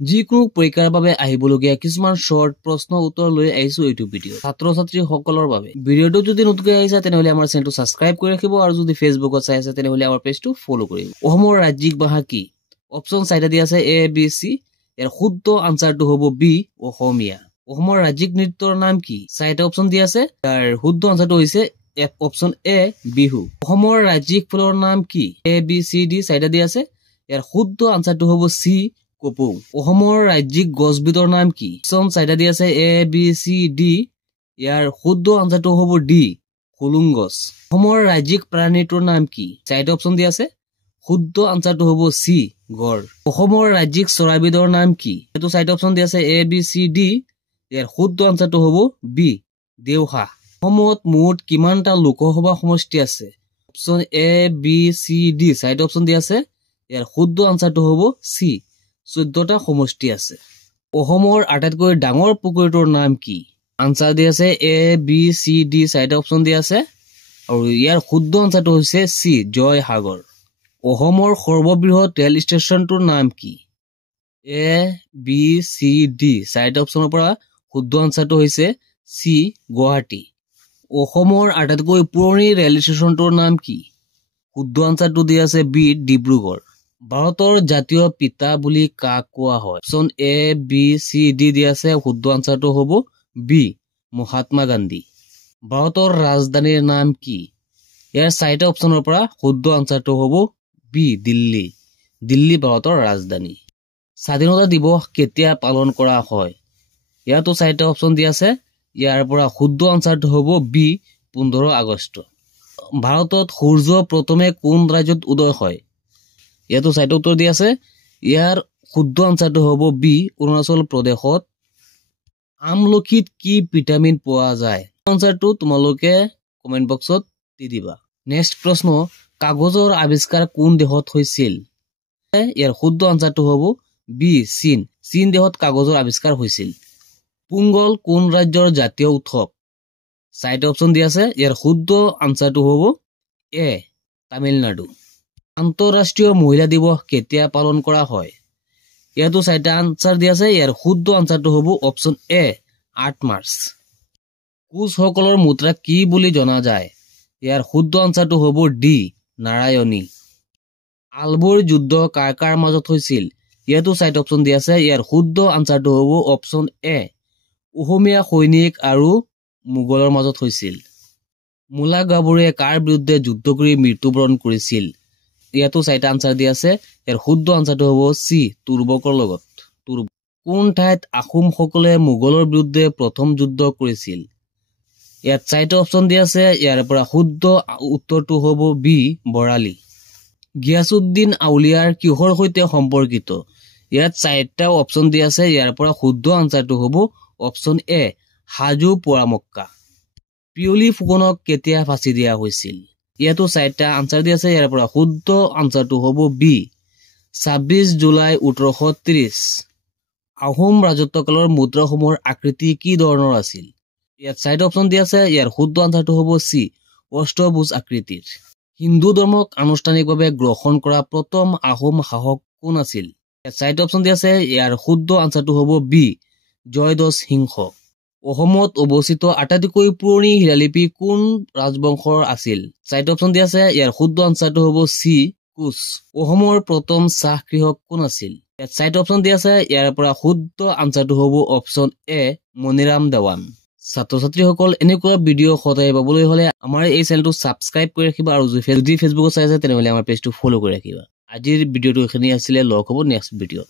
যিকোনো পৰীক্ষাৰ বাবে আহিবলগীয়া কিছুমান শৰ্ট প্ৰশ্ন উত্তৰ লৈ আহিছো এইটো ভিডিঅ। ছাত্ৰ ছাত্ৰীসকলৰ বাবে ভিডিঅটো যদি নতুনকৈ আহিছে তেনেহলে আমাৰ চেনেলটো সাবস্ক্ৰাইব কৰি ৰাখিব আৰু যদি ফেচবুকত চাই আছে তেনেহলে আমাৰ পেজটো ফলো কৰিব। অসমৰ ৰাজ্যিক ভাষা কি? অপচন 4টা দিয়া আছে এ বি চি। ইয়াৰ শুদ্ধ আনসাৰটো হ'ব বি অসমীয়া। অসমৰ ৰাজ্যিক নৃত্যৰ নাম কি? 4টা অপচন দিয়া আছে। তাৰ শুদ্ধ আনসাৰটো হৈছে অপচন এ বিহু। অসমৰ ৰাজ্যিক ফুলৰ নাম কি? এ বি চি ডি 4টা দিয়া আছে। ইয়াৰ শুদ্ধ আনসাৰটো হ'ব চি কপৌ। অসমৰ ৰাজ্যিক গছবিধৰ নাম কি? অপচন 4টা দিয়া আছে এ বি চি ডি। ইয়াৰ শুদ্ধ আনসাৰটো হ'ব ডি হুলুং গছ। অসমৰ ৰাজ্যিক প্ৰাণীটোৰ নাম কি? 4টা অপচন দিয়া আছে। শুদ্ধ আনসাৰটো হ'ব চি গড়। অসমৰ ৰাজ্যিক চৰাইবিধৰ নাম কি? এইটো 4টা অপচন দিয়া আছে এ বি চি ডি। ইয়াৰ শুদ্ধ আনসাৰটো হ'ব বি দেওহাঁহ। অসমত মুঠ কিমানটা লোকসভা সমষ্টি আছে? Option A B C D 4টা অপচন দিয়া আছে। ইয়াৰ শুদ্ধ আনসাৰটো হ'ব চি 14টা সমষ্টি আছে। অসমৰ আটাইতকৈ ডাঙৰ পুখুৰীটোৰ নাম কি? আনসাৰ দিয়া আছে এ বি চি ডি 4টা অপচন দিয়া আছে আৰু ইয়াৰ শুদ্ধ আনসাৰটো হৈছে চি জয়সাগৰ। অসমৰ সৰ্ববৃহৎ ৰেল ষ্টেচনটোৰ নাম কি? এ বি চি ডি 4টা অপচনৰ পৰা শুদ্ধ আনসাৰটো হৈছে চি গুৱাহাটী। অসমৰ আটাইতকৈ পুৰণি ৰেল ষ্টেচনটোৰ নাম কি? শুদ্ধ আনসাৰটো দিয়া আছে বি ডিব্ৰুগড়। ভাৰতৰ জাতীয় পিতা বুলি কাক কোৱা হয়? Option A B C D দিয়া আছে। শুদ্ধ আনসাৰটো হ'ব বি মহাত্মা গান্ধী। ভাৰতৰ ৰাজধানীৰ নাম কি? ইয়াৰ 4টা অপচনৰ পৰা শুদ্ধ আনসাৰটো হ'ব বি দিল্লী। দিল্লী ভাৰতৰ ৰাজধানী। স্বাধীনতা দিৱস কেতিয়া পালন কৰা হয়? ইয়াতো 4টা অপচন দিয়া আছে। ইয়াৰ পৰা শুদ্ধ আনসাৰটো হ'ব বি 15 আগষ্ট। ভাৰতত সূৰ্য প্ৰথমে কোন ৰাজ্যত উদয় হয়? ইয়াতো 4টা উত্তৰ দিয়া আছে। ইয়াৰ শুদ্ধ আনসাৰটো হ'ব বি অৰুণাচল প্ৰদেশত। আমলখিত কি ভিটামিন পোৱা যায়? আনসাৰটো তোমালোকে কমেন্ট বক্সত দি দিবা। নেক্সট প্ৰশ্ন, কাগজৰ আৱিষ্কাৰ কোন দেশত হৈছিল? ইয়াৰ শুদ্ধ আনসাৰটো হ'ব বি চীন। চীন দেশত কাগজৰ আৱিষ্কাৰ হৈছিল। পোংগল কোন ৰাজ্যৰ জাতীয় উৎসৱ? 4টা অপচন দিয়া আছে। ইয়াৰ শুদ্ধ আনসাৰটো হ'ব এ তামিলনাডু। আন্তঃৰাষ্ট্ৰীয় মহিলা দিৱস কেতিয়া পালন কৰা হয়? ইয়াতো 4টা আনসাৰ দিয়া আছে। ইয়াৰ শুদ্ধ আনসাৰটো হ'ব অপচন এ 8 মাৰ্চ। কোচসকলৰ মুদ্ৰা কি বুলি জনা যায়? ইয়াৰ শুদ্ধ আনসাৰটো হ'ব ডি নাৰায়ণী। আলবৈৰ যুদ্ধ কাৰ কাৰ মাজত হৈছিল? ইয়াতো 4টা অপচন দিয়া আছে। ইয়াৰ শুদ্ধ আনসাৰটো হ'ব অপচন এ অসমীয়া সৈনিক আৰু মোগলৰ মাজত হৈছিল। মূলা গাভৰুৱে কাৰ বিৰুদ্ধে যুদ্ধ কৰি মৃত্যুবৰণ কৰিছিল? ইয়াতো 4টা আনসাৰ দিয়া আছে। ইয়াৰ শুদ্ধ আনসাৰটো হ'ব চি তুৰ্বকৰ লগত। কোন ঠাইত আহোমসকলে মোগলৰ বিৰুদ্ধে প্ৰথম যুদ্ধ কৰিছিল? ইয়াত 4টা অপচন দিয়া আছে। ইয়াৰ পৰা শুদ্ধ উত্তৰটো হ'ব বি বৰালি। গিয়াছুদ্দিন আউলিয়াৰ কিহৰ সৈতে সম্পৰ্কিত? ইয়াত 4টা অপচন দিয়া আছে। ইয়াৰ পৰা শুদ্ধ আনসাৰটো হ'ব অপচন এ হাজো পোৱামক্কা। পিয়লি ফুকনক কেতিয়া ফাঁচি দিয়া হৈছিল? ইয়াতো 4টা আনসাৰ দিয়া আছে। ইয়াৰ পৰা শুদ্ধ আনসাৰটো হ'ব বি 26 জুলাই 1830। আহোম ৰাজত্বকালৰ মুদ্ৰাসমূহৰ আকৃতি কি ধৰণৰ আছিল? ইয়াত 4টা অপচন দিয়া আছে। ইয়াৰ শুদ্ধ আনসাৰটো হ'ব চি অষ্টভুজ আকৃতিৰ। হিন্দু ধৰ্মক আনুষ্ঠানিকভাৱে গ্ৰহণ কৰা প্ৰথম আহোম শাসক কোন আছিল? ইয়াত 4টা অপচন দিয়া আছে। ইয়াৰ শুদ্ধ আনসাৰটো হ'ব বি জয়ধ্বজ সিংহ। অসমত অৱস্থিত আটাইতকৈ পুৰণি শিলালিপি কোন ৰাজবংশৰ আছিল? 4টা অপচন দিয়া আছে। ইয়াৰ শুদ্ধ আনসাৰটো হ'ব চি কোচ। অসমৰ প্ৰথম চাহ কৃষক কোন আছিল? ইয়াত 4টা অপচন দিয়া আছে। ইয়াৰ পৰা শুদ্ধ আনসাৰটো হ'ব অপচন এ মণিৰাম দেৱান। ছাত্ৰ ছাত্ৰীসকল এনেকুৱা ভিডিঅ' সদায় পাবলৈ হলে আমাৰ এই চেনেলটো সাবস্ক্ৰাইব কৰি ৰাখিবা আৰু যদি ফেচবুকত চাই আছে তেনেহলে আমাৰ পেজটো ফলো কৰি ৰাখিবা। আজিৰ ভিডিঅ'টো এখিনি আছিলে। লগ হ'ব নেক্সট ভিডিঅ'ত।